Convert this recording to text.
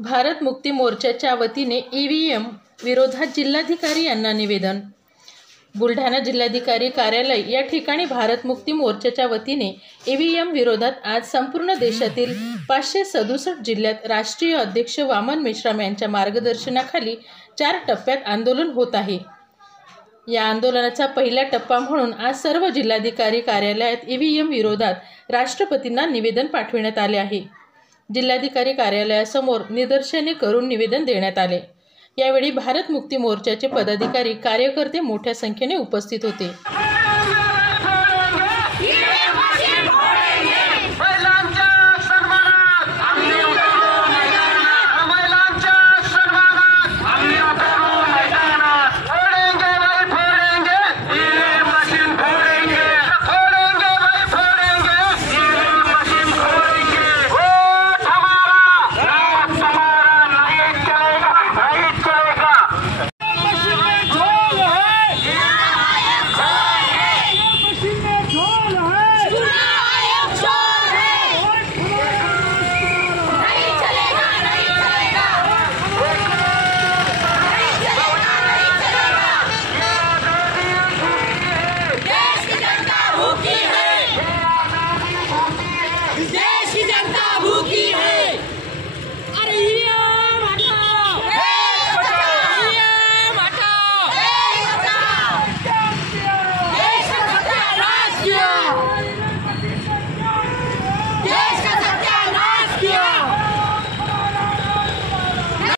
भारत मुक्ती मोर्चाच्या वतीने ईव्हीएम विरोधात जिल्हाधिकारी यांना निवेदन। बुलढाणा जिल्हाधिकारी कार्यालय या ठिकाणी भारत मुक्ती मोर्चाच्या वतीने ईव्हीएम विरोधात आज संपूर्ण देशातील 567 जिल्ह्यात राष्ट्रीय अध्यक्ष वामन मेश्राम यांच्या मार्गदर्शनाखाली 4 टप्प्यात आंदोलन होत आहे। या आंदोलनाचा पहिला टप्पा म्हणून आज सर्व जिल्हाधिकारी कार्यालयात ईव्हीएम विरोधात राष्ट्रपतींना निवेदन पाठविण्यात आले आहे। जिल्हाधिकारी कार्यालयासमोर निदर्शने करून निवेदन देण्यात आले। यावेळी भारत मुक्ती मोर्चाचे पदाधिकारी कार्यकर्ते मोठ्या संख्येने उपस्थित होते।